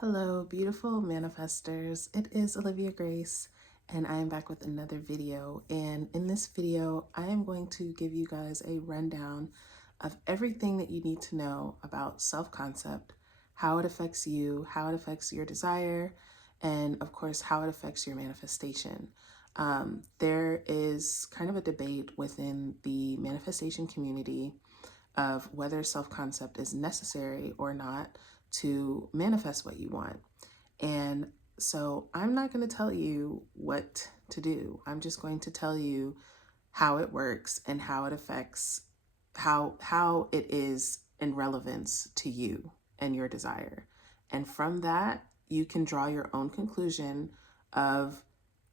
Hello, beautiful manifestors. It is Olivia Grace, and I am back with another video. And in this video, I am going to give you guys a rundown of everything that you need to know about self-concept, how it affects you, how it affects your desire, and of course, how it affects your manifestation. There is kind of a debate within the manifestation community of whether self-concept is necessary or not to manifest what you want. And so I'm not going to tell you what to do. I'm just going to tell you how it works and how it affects how it is in relevance to you and your desire. And from that, you can draw your own conclusion of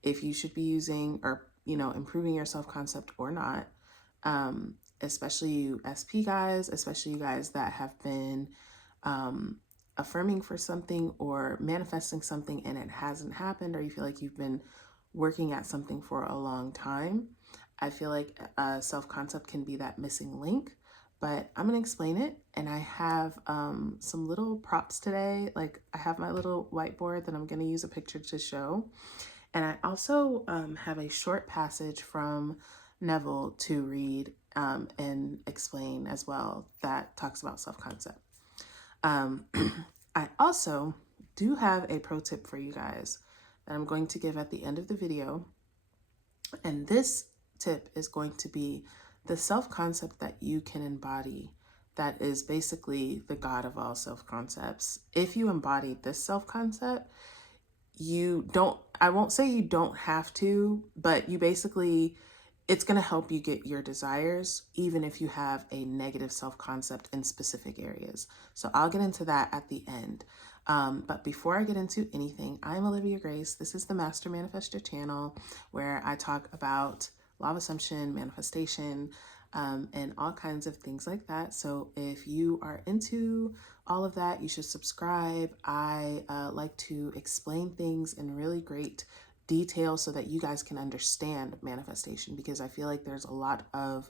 if you should be using or improving your self-concept or not. Especially you SP guys, especially you guys that have been affirming for something or manifesting something and it hasn't happened, or you feel like you've been working at something for a long time. I feel like self-concept can be that missing link, but I'm going to explain it. And I have some little props today. Like I have my little whiteboard that I'm going to use a picture to show. And I also have a short passage from Neville to read and explain as well that talks about self-concept. I also do have a pro tip for you guys that I'm going to give at the end of the video. And this tip is going to be the self-concept that you can embody that is basically the God of all self-concepts. If you embody this self-concept, I won't say you don't have to, but you basically, it's going to help you get your desires, even if you have a negative self-concept in specific areas. So I'll get into that at the end. But before I get into anything, I'm Olivia Grace. This is the Master Manifestor channel where I talk about law of assumption, manifestation, and all kinds of things like that. So if you are into all of that, you should subscribe. I like to explain things in really great detail so that you guys can understand manifestation, because I feel like there's a lot of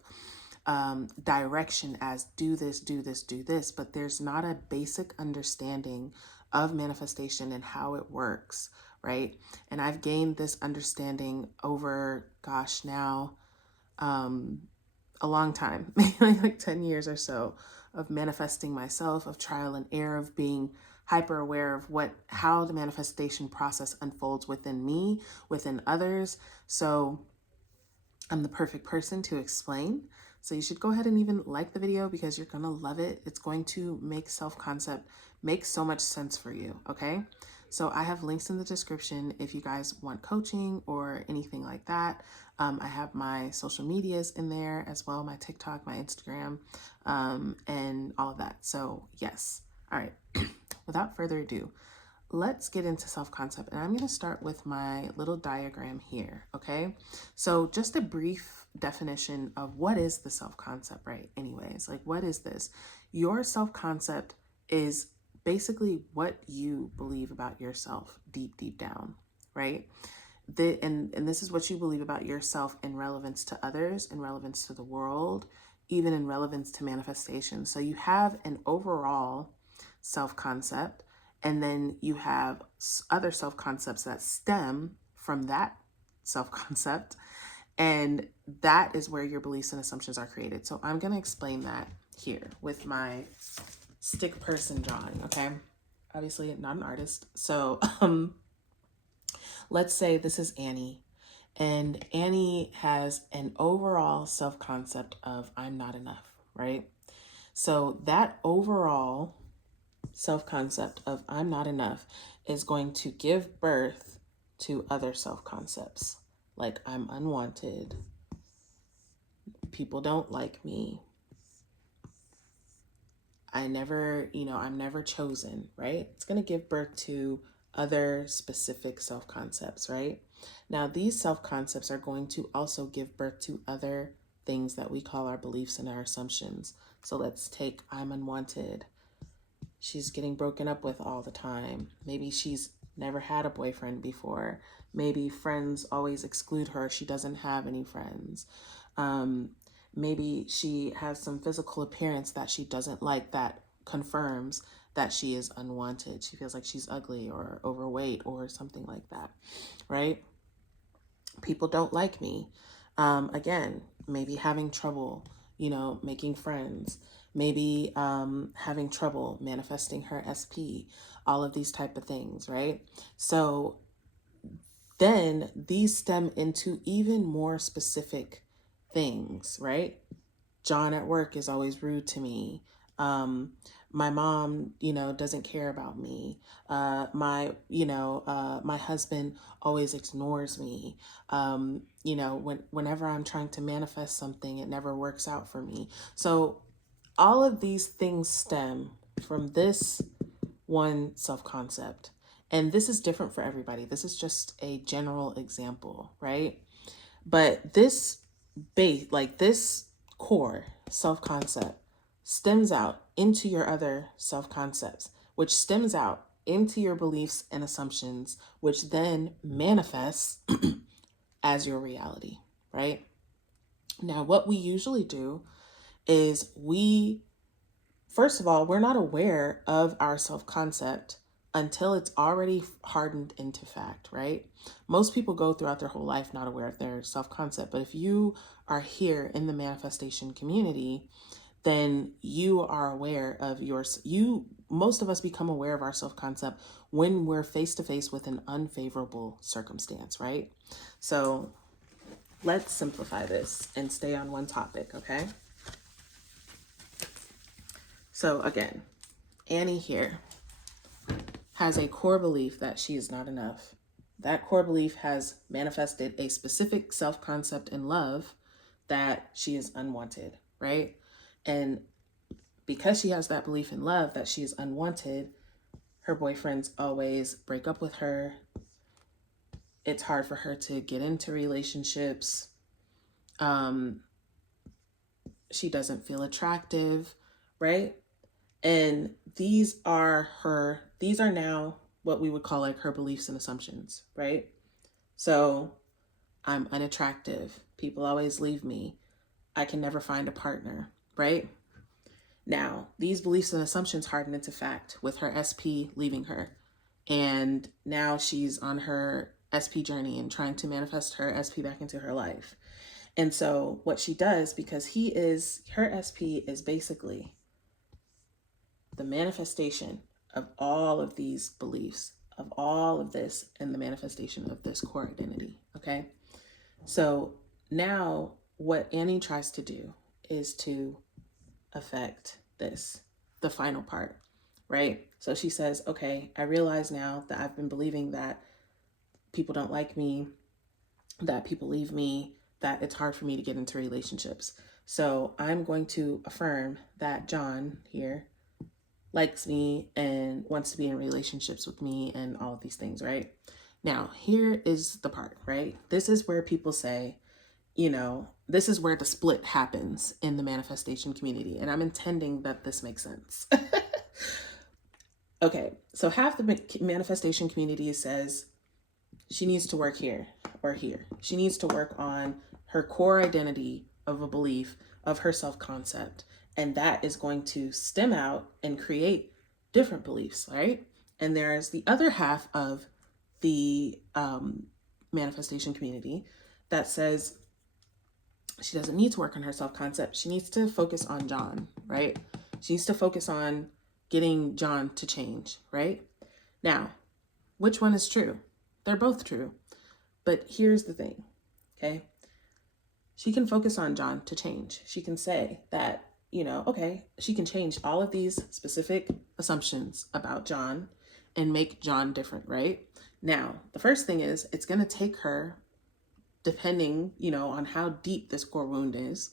direction as do this, do this, do this, but there's not a basic understanding of manifestation and how it works, right? And I've gained this understanding over, gosh, now a long time, maybe like 10 years or so of manifesting myself, of trial and error, of being hyper aware of how the manifestation process unfolds within me, within others. So I'm the perfect person to explain. So you should go ahead and even like the video because you're going to love it. It's going to make self-concept make so much sense for you. Okay. So I have links in the description if you guys want coaching or anything like that. I have my social medias in there as well, my TikTok, my Instagram, and all of that. So yes. All right. Without further ado, let's get into self-concept. And I'm going to start with my little diagram here. Okay. So just a brief definition of what is the self-concept, right? Anyways, like what is this? Your self-concept is basically what you believe about yourself deep down, right? And this is what you believe about yourself in relevance to others, in relevance to the world, even in relevance to manifestation. So you have an overall self-concept, and then you have other self-concepts that stem from that self-concept. And that is where your beliefs and assumptions are created. So I'm going to explain that here with my stick person drawing, okay? Obviously not an artist. So let's say this is Annie. And Annie has an overall self-concept of I'm not enough, right? So that overall self-concept of I'm not enough is going to give birth to other self-concepts like I'm unwanted, people don't like me, I'm never chosen, right? It's going to give birth to other specific self-concepts, right? Now, these self-concepts are going to also give birth to other things that we call our beliefs and our assumptions. So let's take I'm unwanted. She's getting broken up with all the time. Maybe she's never had a boyfriend before. Maybe friends always exclude her. She doesn't have any friends. Maybe she has some physical appearance that she doesn't like that confirms that she is unwanted. She feels like she's ugly or overweight or something like that, right? People don't like me. Again, maybe having trouble, making friends, maybe having trouble manifesting her SP, all of these type of things, right? So then these stem into even more specific things, right? John at work is always rude to me. My mom, doesn't care about me. My husband always ignores me. Whenever I'm trying to manifest something, it never works out for me. So all of these things stem from this one self-concept. And this is different for everybody. This is just a general example, right? But this this core self-concept stems out into your other self-concepts, which stems out into your beliefs and assumptions, which then manifests as your reality, right? Now, what we usually do is first of all, we're not aware of our self-concept until it's already hardened into fact, right? Most people go throughout their whole life not aware of their self-concept, but if you are here in the manifestation community, then you are aware of most of us become aware of our self-concept when we're face to face with an unfavorable circumstance, right? So let's simplify this and stay on one topic, okay? So again, Annie here has a core belief that she is not enough. That core belief has manifested a specific self-concept in love that she is unwanted, right? And because she has that belief in love that she is unwanted, her boyfriends always break up with her. It's hard for her to get into relationships. She doesn't feel attractive, right? And these are now what we would call like her beliefs and assumptions, right? So I'm unattractive. People always leave me. I can never find a partner, right? Now, these beliefs and assumptions harden into fact with her SP leaving her. And now she's on her SP journey and trying to manifest her SP back into her life. And so what she does, because her SP is basically the manifestation of all of these beliefs, of all of this, and the manifestation of this core identity, okay? So now what Annie tries to do is to affect the final part, right? So she says, okay, I realize now that I've been believing that people don't like me, that people leave me, that it's hard for me to get into relationships. So I'm going to affirm that John here likes me and wants to be in relationships with me and all of these things, right? Now, here is the part, right? This is where people say, this is where the split happens in the manifestation community. And I'm intending that this makes sense. Okay, so half the manifestation community says she needs to work here or here. She needs to work on her core identity of a belief of her self-concept. And that is going to stem out and create different beliefs, right? And there's the other half of the manifestation community that says she doesn't need to work on her self-concept. She needs to focus on John, right? She needs to focus on getting John to change, right? Now, which one is true? They're both true. But here's the thing, okay? She can focus on John to change. She can say that, okay, she can change all of these specific assumptions about John and make John different, right? Now, the first thing is it's going to take her, depending, on how deep this core wound is,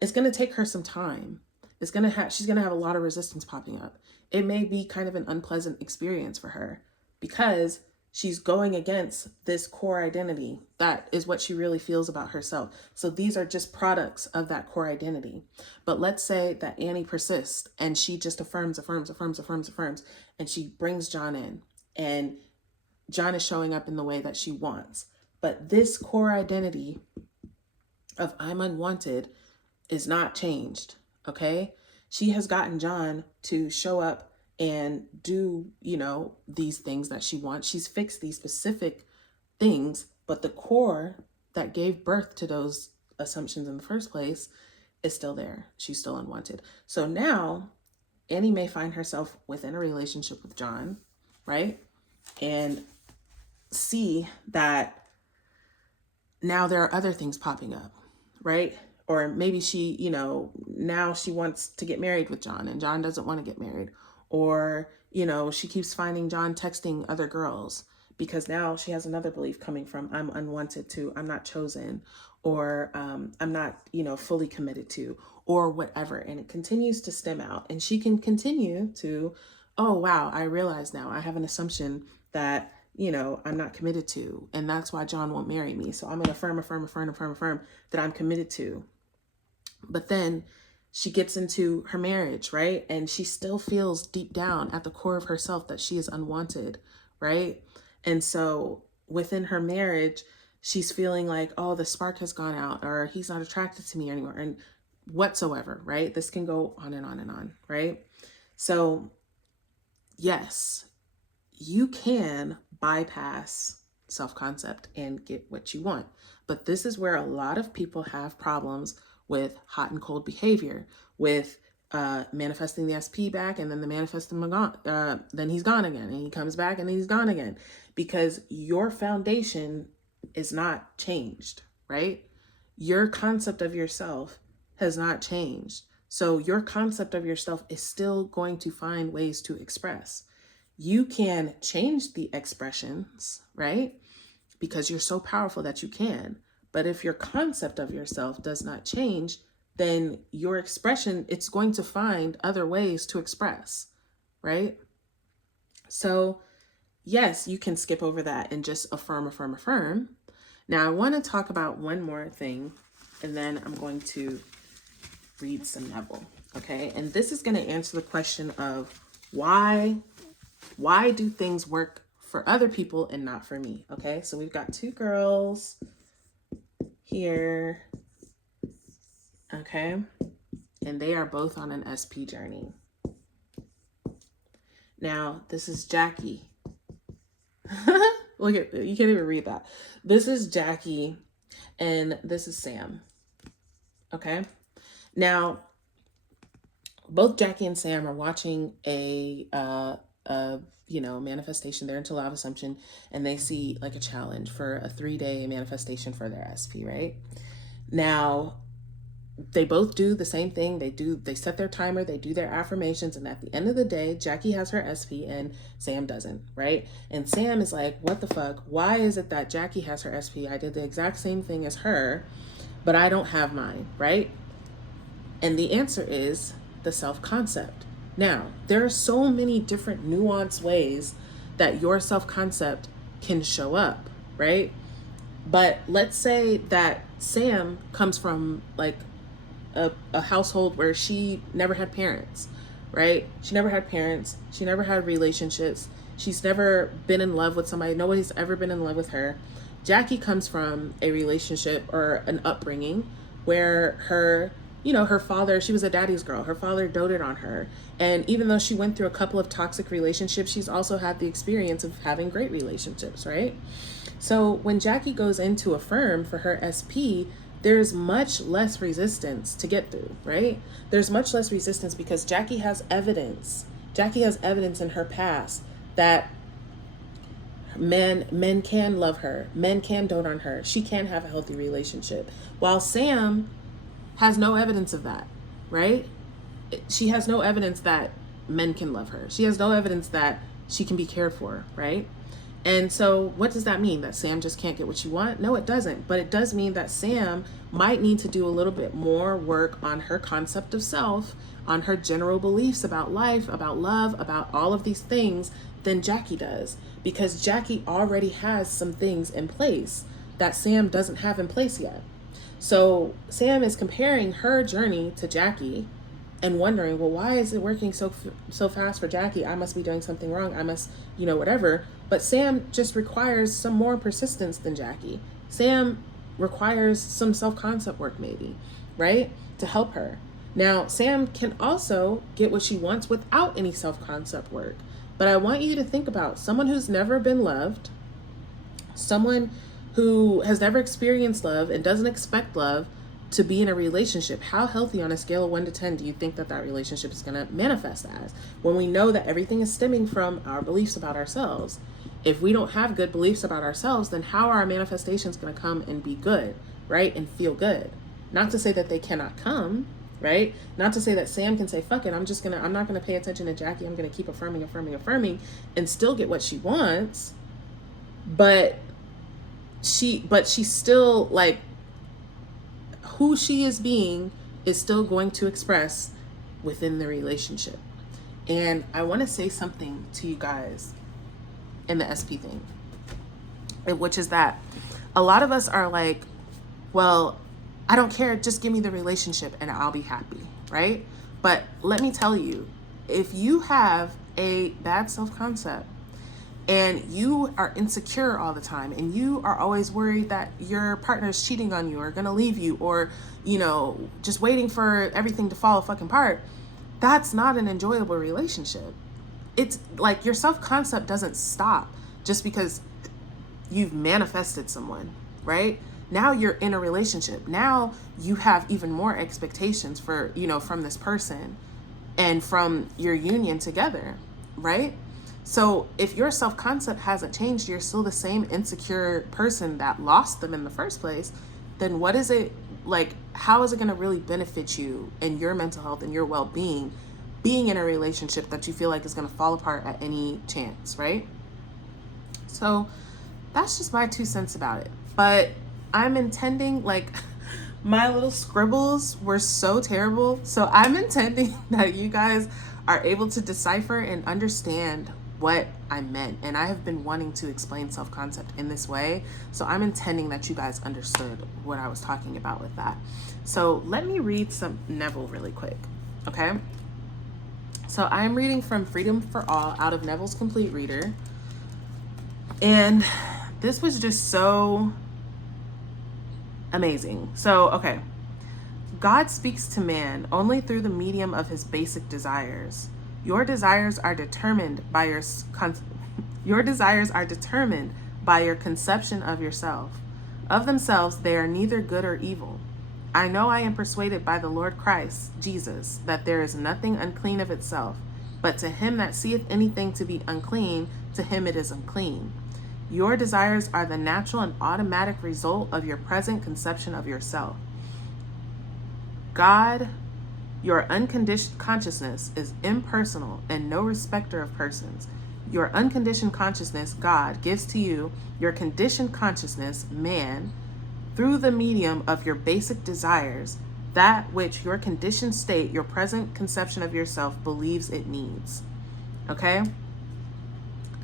it's going to take her some time. She's going to have a lot of resistance popping up. It may be kind of an unpleasant experience for her because she's going against this core identity. That is what she really feels about herself. So these are just products of that core identity. But let's say that Annie persists and she just affirms, and she brings John in and John is showing up in the way that she wants. But this core identity of I'm unwanted is not changed, okay? She has gotten John to show up and do, you know, these things that she wants. She's fixed these specific things, but the core that gave birth to those assumptions in the first place is still there. She's still unwanted. So now Annie may find herself within a relationship with John, right? And see that now there are other things popping up, right? Or maybe she, you know, now she wants to get married with John and John doesn't want to get married. Or, you know, she keeps finding John texting other girls because now she has another belief coming from I'm unwanted to, I'm not chosen, or I'm not, you know, fully committed to, or whatever. And it continues to stem out. And she can continue to, oh, wow, I realize now I have an assumption that, you know, I'm not committed to. And that's why John won't marry me. So I'm going to affirm that I'm committed to. But then she gets into her marriage, right? And she still feels deep down at the core of herself that she is unwanted, right? And so within her marriage, she's feeling like, oh, the spark has gone out, or he's not attracted to me anymore, and whatsoever, right? This can go on and on and on, right? So yes, you can bypass self-concept and get what you want. But this is where a lot of people have problems with hot and cold behavior, with manifesting the SP back, and then the manifest him gone, then he's gone again, and he comes back and he's gone again, because your foundation is not changed, right? Your concept of yourself has not changed. So your concept of yourself is still going to find ways to express. You can change the expressions, right? Because you're so powerful that you can. But if your concept of yourself does not change, then your expression, it's going to find other ways to express, right? So yes, you can skip over that and just affirm. Now I want to talk about one more thing, and then I'm going to read some Neville, okay? And this is going to answer the question of why do things work for other people and not for me, okay? So we've got two girls here, okay? And they are both on an SP journey. Now, this is Jackie. Look at, you can't even read that. This is Jackie and this is Sam, okay? Now, both Jackie and Sam are watching a manifestation. They're into law of assumption, and they see like a challenge for a 3-day manifestation for their SP, right? Now, they both do the same thing. They set their timer, they do their affirmations, and at the end of the day, Jackie has her SP and Sam doesn't, right? And Sam is like, what the fuck? Why is it that Jackie has her SP? I did the exact same thing as her, but I don't have mine, right? And the answer is the self-concept. Now, there are so many different nuanced ways that your self-concept can show up, right? But let's say that Sam comes from like a household where she never had parents, right? She never had parents. She never had relationships. She's never been in love with somebody. Nobody's ever been in love with her. Jackie comes from a relationship or an upbringing where her father, she was a daddy's girl. Her father doted on her. And even though she went through a couple of toxic relationships, she's also had the experience of having great relationships, right? So when Jackie goes into affirm for her SP, there's much less resistance to get through, right? There's much less resistance because Jackie has evidence. Jackie has evidence in her past that men can love her. Men can dote on her. She can have a healthy relationship. While Sam has no evidence of that, right? She has no evidence that men can love her. She has no evidence that she can be cared for, right? And so what does that mean? That Sam just can't get what she wants? No, it doesn't. But it does mean that Sam might need to do a little bit more work on her concept of self, on her general beliefs about life, about love, about all of these things than Jackie does. Because Jackie already has some things in place that Sam doesn't have in place yet. So Sam is comparing her journey to Jackie and wondering, well, why is it working so fast for Jackie? I must be doing something wrong. I must, whatever. But Sam just requires some more persistence than Jackie. Sam requires some self-concept work maybe, right? To help her. Now, Sam can also get what she wants without any self-concept work. But I want you to think about someone who's never been loved, someone who has never experienced love and doesn't expect love to be in a relationship. How healthy on a scale of 1 to 10 do you think that that relationship is going to manifest as? When we know that everything is stemming from our beliefs about ourselves. If we don't have good beliefs about ourselves, then how are our manifestations going to come and be good, right? And feel good. Not to say that they cannot come, right? Not to say that Sam can say, fuck it, I'm not gonna pay attention to Jackie. I'm gonna keep affirming and still get what she wants. But she's still like, who she is being is still going to express within the relationship. And I want to say something to you guys in the SP thing, which is that a lot of us are like, well, I don't care, just give me the relationship and I'll be happy, right? But let me tell you, if you have a bad self-concept and you are insecure all the time and you are always worried that your partner is cheating on you or gonna leave you or, you know, just waiting for everything to fall fucking apart, that's not an enjoyable relationship. It's like your self-concept doesn't stop just because you've manifested someone, right? Now you're in a relationship. Now you have even more expectations for, you know, from this person and from your union together, right? So if your self-concept hasn't changed, you're still the same insecure person that lost them in the first place, then what is it like, how is it going to really benefit you and your mental health and your well-being being in a relationship that you feel like is going to fall apart at any chance, right? So that's just my 2 cents about it. But I'm intending, like, my little scribbles were so terrible. So I'm intending that you guys are able to decipher and understand what I meant. And I have been wanting to explain self-concept in this way. So I'm intending that you guys understood what I was talking about with that. So let me read some Neville really quick, okay? So I'm reading from Freedom for All out of Neville's Complete Reader. And this was just so amazing. So, okay. God speaks to man only through the medium of his basic desires. Your desires are determined by your conception of yourself. Of themselves, they are neither good or evil. I know I am persuaded by the Lord Christ, Jesus, that there is nothing unclean of itself, but to him that seeth anything to be unclean, to him it is unclean. Your desires are the natural and automatic result of your present conception of yourself. God, your unconditioned consciousness, is impersonal and no respecter of persons. Your unconditioned consciousness, God, gives to you your conditioned consciousness, man, through the medium of your basic desires, that which your conditioned state, your present conception of yourself, believes it needs. Okay?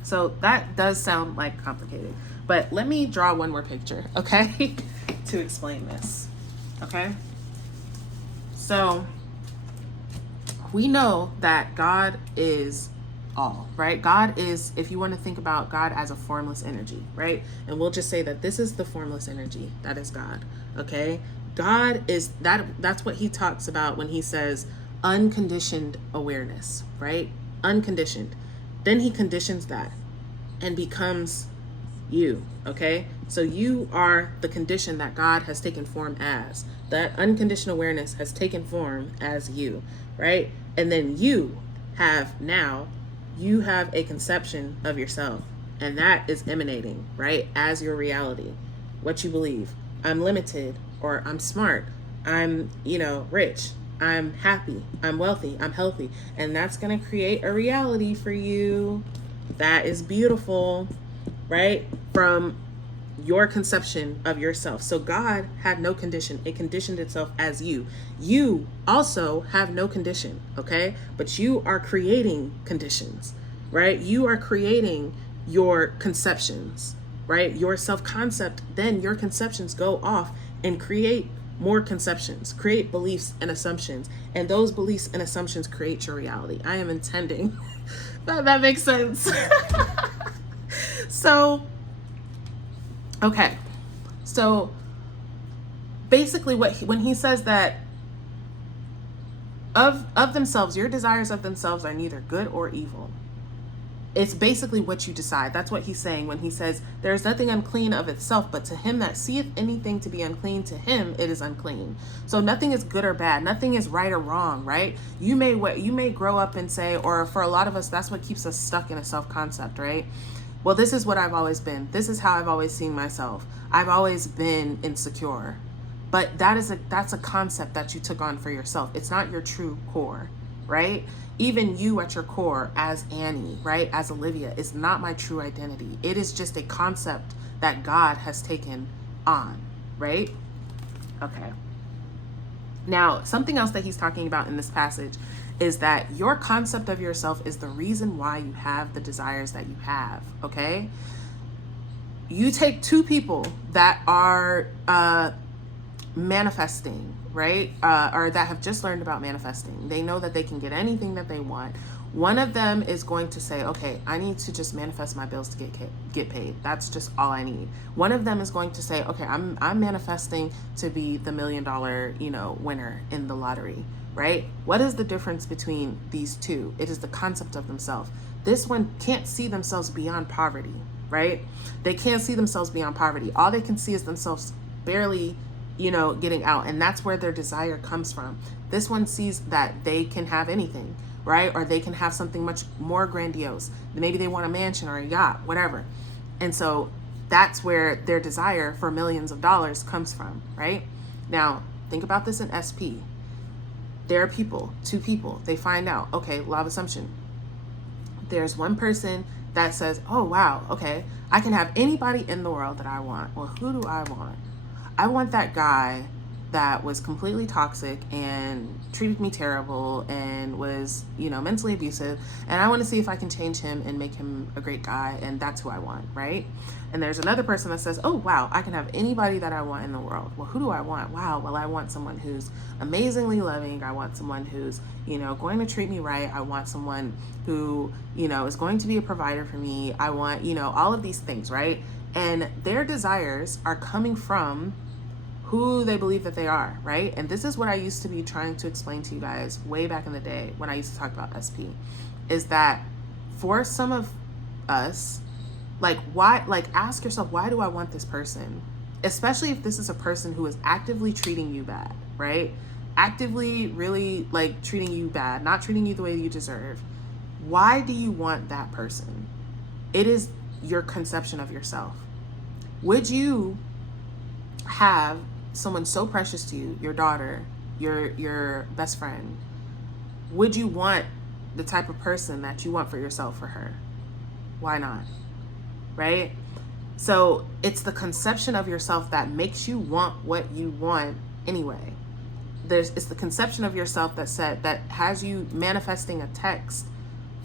So that does sound like complicated, but let me draw one more picture, okay, to explain this, okay? So we know that God is all, right? God is, if you want to think about God as a formless energy, right? And we'll just say that this is the formless energy, that is God, okay? God is, that's what he talks about when he says unconditioned awareness, right? Unconditioned. Then he conditions that and becomes you, okay? So you are the condition that God has taken form as. That unconditioned awareness has taken form as you, right? And then you have a conception of yourself, and that is emanating, right, as your reality, what you believe. I'm limited, or I'm smart, I'm, rich, I'm happy, I'm wealthy, I'm healthy, and that's going to create a reality for you that is beautiful, right, from your conception of yourself. So God had no condition. It conditioned itself as you. You also have no condition, okay? But you are creating conditions, right? You are creating your conceptions, right? Your self-concept, then your conceptions go off and create more conceptions, create beliefs and assumptions, and those beliefs and assumptions create your reality. I am intending that makes sense. So, okay. So basically when he says that of themselves, your desires of themselves are neither good or evil. It's basically what you decide. That's what he's saying when he says, there is nothing unclean of itself, but to him that seeth anything to be unclean, to him it is unclean. So nothing is good or bad. Nothing is right or wrong, right? You may grow up and say, or for a lot of us, that's what keeps us stuck in a self-concept, right? Well, this is what I've always been. This is how I've always seen myself. I've always been insecure. But that's a concept that you took on for yourself. It's not your true core, right? Even you at your core as Annie, right? As Olivia, is not my true identity. It is just a concept that God has taken on, right? Okay. Now, something else that he's talking about in this passage is that your concept of yourself is the reason why you have the desires that you have, okay? You take two people that are manifesting, right? Or that have just learned about manifesting. They know that they can get anything that they want. One of them is going to say, okay, I need to just manifest my bills to get paid. That's just all I need. One of them is going to say, okay, I'm manifesting to be the $1 million, winner in the lottery, right? What is the difference between these two? It is the concept of themselves. This one can't see themselves beyond poverty, right? They can't see themselves beyond poverty. All they can see is themselves barely getting out. And that's where their desire comes from. This one sees that they can have anything, right? Or they can have something much more grandiose. Maybe they want a mansion or a yacht, whatever. And so that's where their desire for millions of dollars comes from, right? Now, think about this in SP. There are two people, they find out, okay, law of assumption. There's one person that says, oh, wow, okay, I can have anybody in the world that I want. Well, who do I want? I want that guy that was completely toxic and treated me terrible and was, mentally abusive. And I want to see if I can change him and make him a great guy. And that's who I want, right? And there's another person that says, oh, wow, I can have anybody that I want in the world. Well, who do I want? Wow, well, I want someone who's amazingly loving. I want someone who's, going to treat me right. I want someone who, is going to be a provider for me. I want, all of these things, right? And their desires are coming from who they believe that they are, right? And this is what I used to be trying to explain to you guys way back in the day when I used to talk about SP, is that for some of us, ask yourself, why do I want this person? Especially if this is a person who is actively treating you bad, right? Actively really treating you bad, not treating you the way you deserve. Why do you want that person? It is your conception of yourself. Would you have someone so precious to you, your daughter, your best friend? Would you want the type of person that you want for yourself for her? Why not? Right? So it's the conception of yourself that makes you want what you want anyway. It's the conception of yourself that has you manifesting a text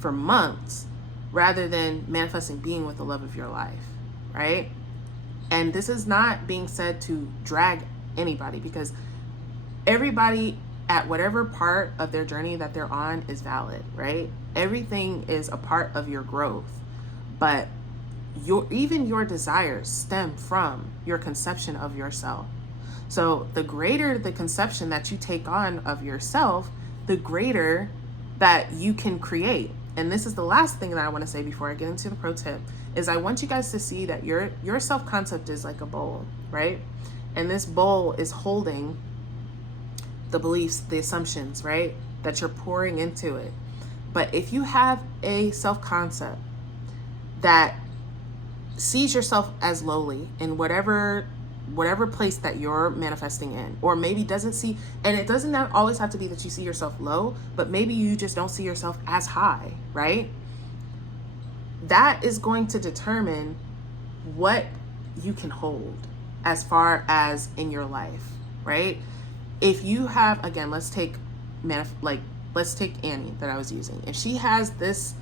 for months rather than manifesting being with the love of your life, right? And this is not being said to drag anybody, because everybody at whatever part of their journey that they're on is valid, right? Everything is a part of your growth, but even your desires stem from your conception of yourself. So the greater the conception that you take on of yourself, the greater that you can create. And this is the last thing that I want to say before I get into the pro tip, is I want you guys to see that your self-concept is like a bowl, right? And this bowl is holding the beliefs, the assumptions, right, that you're pouring into it. But if you have a self-concept that sees yourself as lowly in whatever place that you're manifesting in, or maybe doesn't see, and it doesn't always have to be that you see yourself low, but maybe you just don't see yourself as high, right? That is going to determine what you can hold as far as in your life, right? If you have, again, let's take Annie that I was using. If she has this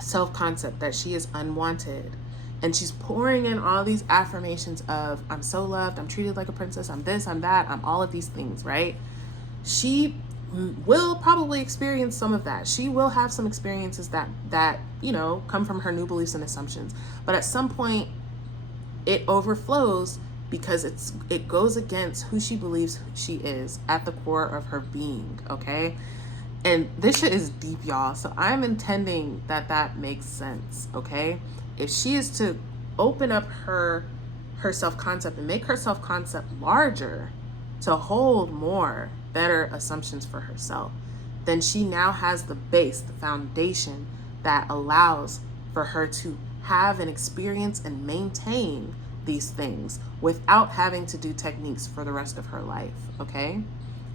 self-concept that she is unwanted, and she's pouring in all these affirmations of, I'm so loved, I'm treated like a princess, I'm this, I'm that, I'm all of these things, right? She will probably experience some of that. She will have some experiences that come from her new beliefs and assumptions. But at some point, it overflows because it goes against who she believes she is at the core of her being, okay? And this shit is deep, y'all. So I'm intending that that makes sense, okay? If she is to open up her self-concept and make her self-concept larger to hold more better assumptions for herself, then she now has the base, the foundation that allows for her to have and experience and maintain these things without having to do techniques for the rest of her life, okay?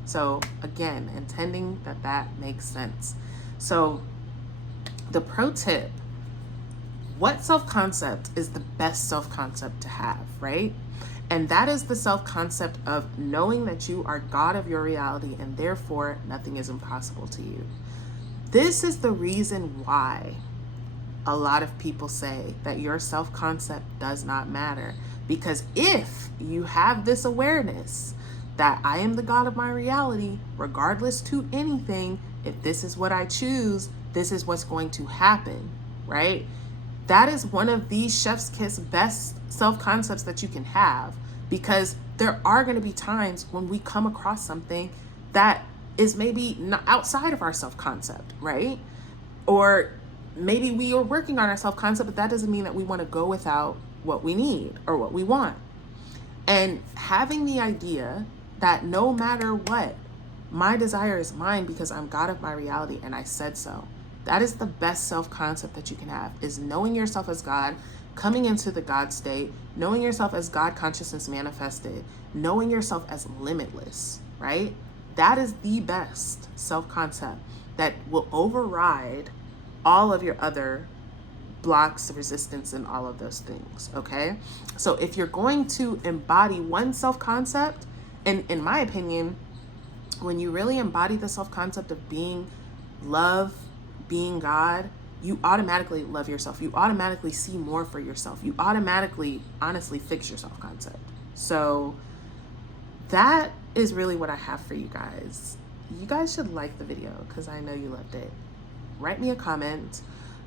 So again, intending that that makes sense. So the pro tip, what self-concept is the best self-concept to have, right? And that is the self-concept of knowing that you are God of your reality and therefore nothing is impossible to you. This is the reason why a lot of people say that your self-concept does not matter. Because if you have this awareness that I am the God of my reality, regardless to anything, if this is what I choose, this is what's going to happen, right? That is one of the chef's kiss best self-concepts that you can have, because there are going to be times when we come across something that is maybe not outside of our self-concept, right? Or maybe we are working on our self-concept, but that doesn't mean that we want to go without what we need or what we want. And having the idea that no matter what, my desire is mine because I'm God of my reality and I said so. That is the best self-concept that you can have, is knowing yourself as God, coming into the God state, knowing yourself as God consciousness manifested, knowing yourself as limitless, right? That is the best self-concept that will override all of your other blocks, resistance, and all of those things, okay? So if you're going to embody one self-concept, and in my opinion, when you really embody the self-concept of being love, being God, you automatically love yourself. You automatically see more for yourself. You automatically, honestly, fix your self-concept. So that is really what I have for you guys. You guys should like the video because I know you loved it. Write me a comment.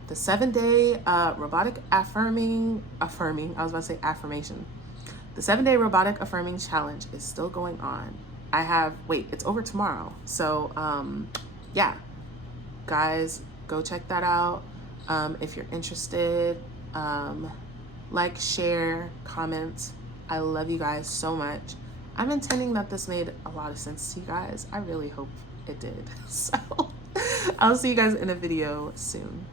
The 7-day robotic affirming, I was about to say affirmation. The 7-day robotic affirming challenge is still going on. It's over tomorrow. So yeah, guys, go check that out. If you're interested, like, share, comment. I love you guys so much. I'm intending that this made a lot of sense to you guys. I really hope it did. So I'll see you guys in a video soon.